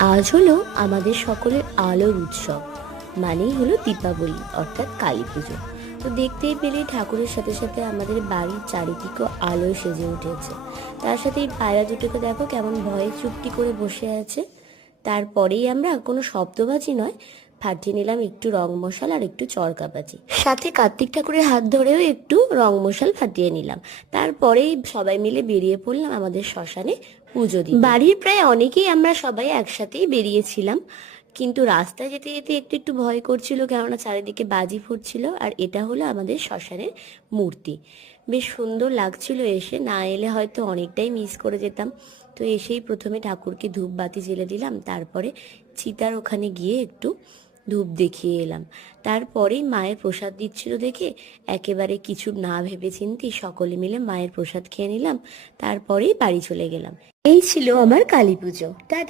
আজ হলো আমাদের সকলের আলোর উৎসব, মানেই হলো দীপাবলি অর্থাৎ কালী পুজো। তো দেখতেই পেলে ঠাকুরের সাথে সাথে আমাদের বাড়ির চারিদিকেও আলোয় সেজে উঠেছে। তার সাথে এই পায়রা দুটোকে দেখো কেমন ভয়ে চুপটি করে বসে আছে। তারপরেই আমরা কোনো শব্দবাজি নয়, ফাটিয়ে নিলাম একটু রং মশাল আর একটু চরকাবাজি, সাথে কার্তিক ঠাকুরের হাত ধরেও একটু রং মশাল ফাটিয়ে নিলাম। তারপরেই সবাই মিলে বেরিয়ে পড়লাম আমাদের শ্মশানে পুজো দিতে। বাড়ির প্রায় অনেকেই আমরা সবাই একসাথেই বেরিয়েছিলাম, কিন্তু রাস্তায় যেতে যেতে একটু একটু ভয় করছিল, কেননা চারিদিকে বাজি ফুটছিল। আর এটা হলো আমাদের শ্মশানের মূর্তি, বেশ সুন্দর লাগছিল। এসে না এলে হয়তো অনেকটাই মিস করে যেতাম। তো এসেই প্রথমে ঠাকুরকে ধূপ বাতি জ্বেলে দিলাম, তারপরে চিতার ওখানে গিয়ে একটু ধূপ দেখিয়ে এলাম। তারপরেই মায়ের প্রসাদ দিচ্ছিল দেখে একেবারে কিছু না ভেবে চিন্তে সকলে মিলে মায়ের প্রসাদ খেয়ে নিলাম। তারপরেই বাড়ি চলে গেলাম। এই ছিল আমার কালী পুজো। টাটা।